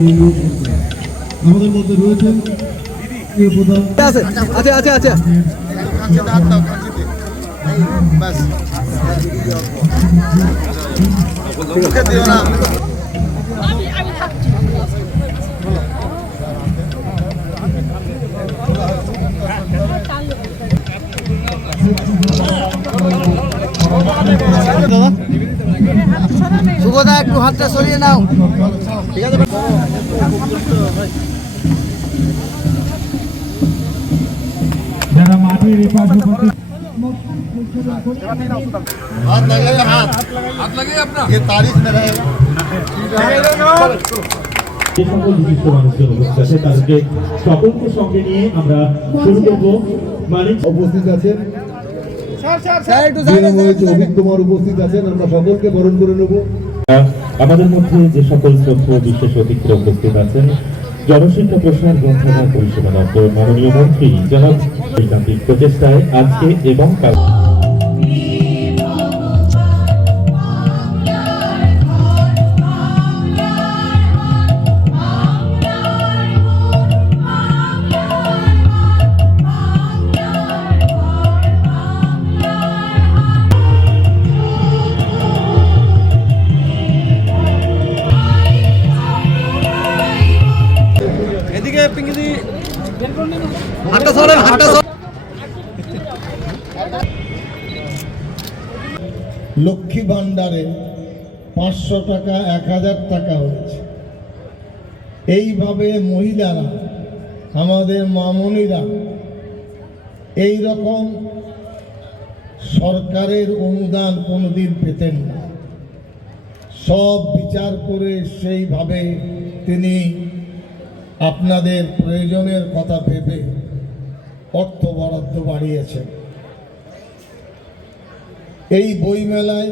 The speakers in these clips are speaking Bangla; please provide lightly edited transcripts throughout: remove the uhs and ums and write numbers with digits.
আমাদের মধ্যে রয়েছেন সুগদা একটু হাতটা সরিয়ে নাও, ঠিক আছে? যারা মাটির এপাশে हाथ लगाइए, हाथ लगाइए अपना, ये तारीफ में रहेगा। যে সকল বিশিষ্ট মানুষজন উপস্থিত আছে তাদেরকে সকলকে সঙ্গে নিয়ে আমরা শুরু করব। মানে উপস্থিত আছেন অভিক কুমার উপস্থিত আছেন, আমরা সকলকে বরণ করে নেব। আমাদের মধ্যে যে সকল শ্রদ্ধেয় বিশেষ অতিথিরা উপস্থিত আছেন, জনশিক্ষা প্রসার গ্রন্থাগার পরিষেবা দপ্তর মাননীয় মন্ত্রী জনাব তান্ত্রিক প্রচেষ্টায় আজকে এবং কাল লক্ষ্মী ভান্ডারে 500 টাকা 1000 টাকা হয়েছে। এইভাবে মহিলারা, আমাদের মামনিরা এই রকম সরকারের অনুদান কোনোদিন পেতেন না। সব বিচার করে সেইভাবে তিনি আপনাদের প্রয়োজনের কথা ভেবে অর্থ বরাদ্দ বাড়িয়েছেন। এই বইমেলায়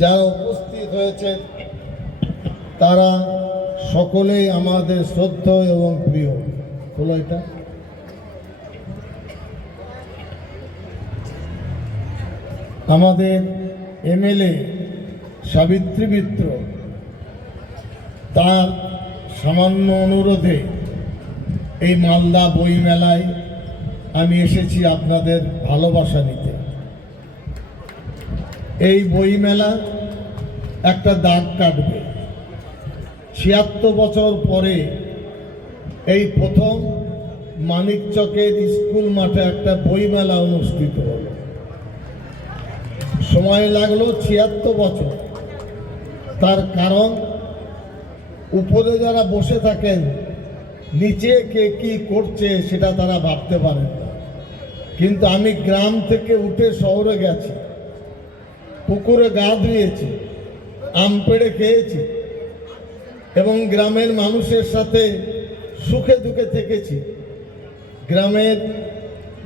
যারা উপস্থিত হয়েছেন তারা সকলেই আমাদের শ্রদ্ধেয় এবং প্রিয়। হলো এটা আমাদের এমএলএ সাবিত্রী মিত্র, তার সামান্য অনুরোধে এই মালদা বইমেলায় আমি এসেছি আপনাদের ভালোবাসা নিতে। এই বইমেলা একটা দাগ কাটবে। ৭৬ বছর পরে এই প্রথম মানিকচকের স্কুল মাঠে একটা বইমেলা অনুষ্ঠিত হলো। সময় লাগলো ৭৬ বছর। তার কারণ উপরে যারা বসে থাকেন, নিচে কে কি করছে সেটা তারা ভাবতে পারেন না। কিন্তু আমি গ্রাম থেকে উঠে শহরে গেছি, পুকুরে গা ধুয়েছি, আম পেড়ে খেয়েছি এবং গ্রামের মানুষের সাথে সুখে দুঃখে থেকেছি। গ্রামের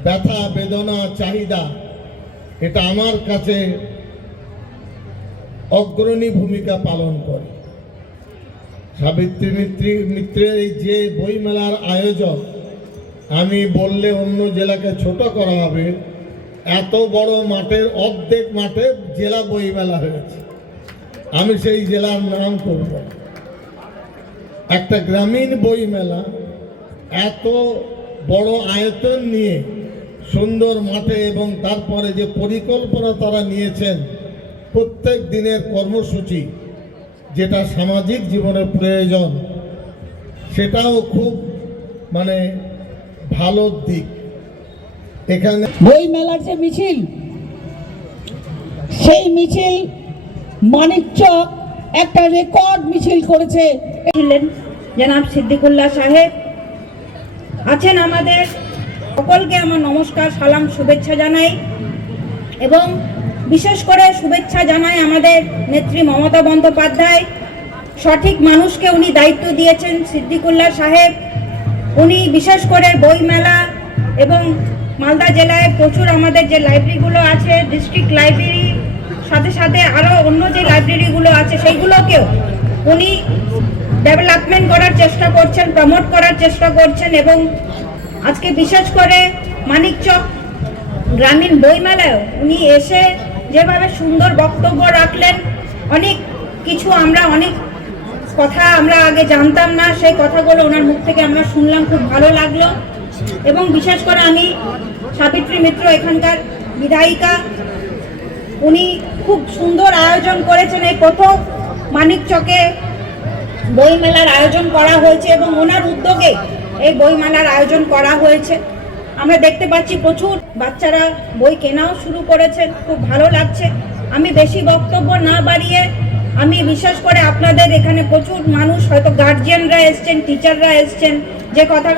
ব্যথা বেদনা চাহিদা এটা আমার কাছে অগ্রণী ভূমিকা পালন করে। সাবিত্রী মিত্রের এই যে বইমেলার আয়োজন, আমি বললে অন্য জেলাকে ছোট করা হবে। এত বড় মাঠের অর্ধেক মাঠে জেলা বইমেলা হয়েছে। আমি সেই জেলার নাম করব। একটা গ্রামীণ বইমেলা এত বড় আয়তন নিয়ে সুন্দর মাঠে, এবং তারপরে যে পরিকল্পনা তারা নিয়েছেন প্রত্যেক দিনের কর্মসূচি, যেটা সামাজিক জীবনের প্রয়োজন, সেটাও খুব ভালো দিক। এখানে বই মেলার যে মিছিল, সেই মিছিল মানিকচক একটা রেকর্ড মিছিল করেছে। জনাব সিদ্দিকুল্লাহ সাহেব আছেন। আমাদের সকলকে আমার নমস্কার, সালাম, শুভেচ্ছা জানাই এবং বিশেষ করে শুভেচ্ছা জানাই আমাদের নেত্রী মমতা বন্দ্যোপাধ্যায়। সঠিক মানুষকে উনি দায়িত্ব দিয়েছেন সিদ্দিকুল্লাহ সাহেব। উনি বিশেষ করে বইমেলা এবং মালদা জেলায় প্রচুর আমাদের যে লাইব্রেরিগুলো আছে, ডিস্ট্রিক্ট লাইব্রেরি, সাথে সাথে আরও অন্য যে লাইব্রেরিগুলো আছে সেইগুলোকেও উনি ডেভেলপমেন্ট করার চেষ্টা করছেন, প্রমোট করার চেষ্টা করছেন। এবং আজকে বিশেষ করে মানিকচক গ্রামীণ বইমেলায় উনি এসে যেভাবে সুন্দর বক্তব্য রাখলেন, অনেক কিছু আমরা অনেক কথা আমরা আগে জানতাম না, সেই কথাগুলো ওনার মুখ থেকে আমরা শুনলাম, খুব ভালো লাগলো। এবং বিশেষ করে আমি সাবিত্রী মিত্র এখানকার বিধায়িকা, উনি খুব সুন্দর আয়োজন করেছেন। এই প্রথম মানিকচকে বইমেলার আয়োজন করা হয়েছে এবং ওনার উদ্যোগে এই বইমেলার আয়োজন করা হয়েছে। আমরা দেখতে পাচ্ছি প্রচুর বাচ্চারা বই কেনাও শুরু করেছেন, খুব ভালো লাগছে। আমি বেশি বক্তব্য না বাড়িয়ে, আমি বিশেষ করে আপনাদের এখানে প্রচুর মানুষ, হয়তো গার্জিয়ানরা এসছেন, টিচাররা এসছেন, যে কথা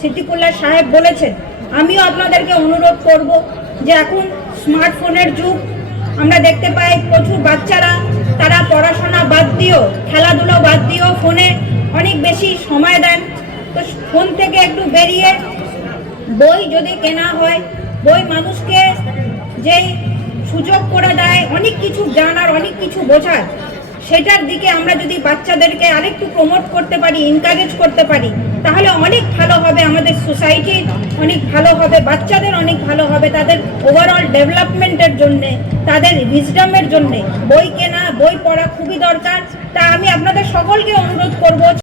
সিদ্দিকুল্লাহ সাহেব বলেছেন, আমিও আপনাদেরকে অনুরোধ করব যে এখন স্মার্টফোনের যুগ। আমরা দেখতে পাই প্রচুর বাচ্চারা, তারা পড়াশোনা বাদ দিয়েও, খেলাধুলো বাদ দিয়েও ফোনে অনেক বেশি সময় দেন। তো ফোন থেকে একটু বেরিয়ে বই যদি কেনা হয়, বই মানুষকে যেই সুযোগ করে দেয় অনেক কিছু জানার, অনেক কিছু বোঝার, সেটার দিকে আমরা যদি বাচ্চাদেরকে আরেকটু প্রমোট করতে পারি, এনকারেজ করতে পারি, তাহলে অনেক ভালো হবে, আমাদের সোসাইটির অনেক ভালো হবে, বাচ্চাদের অনেক ভালো হবে, তাদের ওভারঅল ডেভেলপমেন্টের জন্যে, তাদের উইজডমের জন্যে বই কেনা, বই পড়া খুবই দরকার। তা আমি আপনাদের সকলকে অনুরোধ করব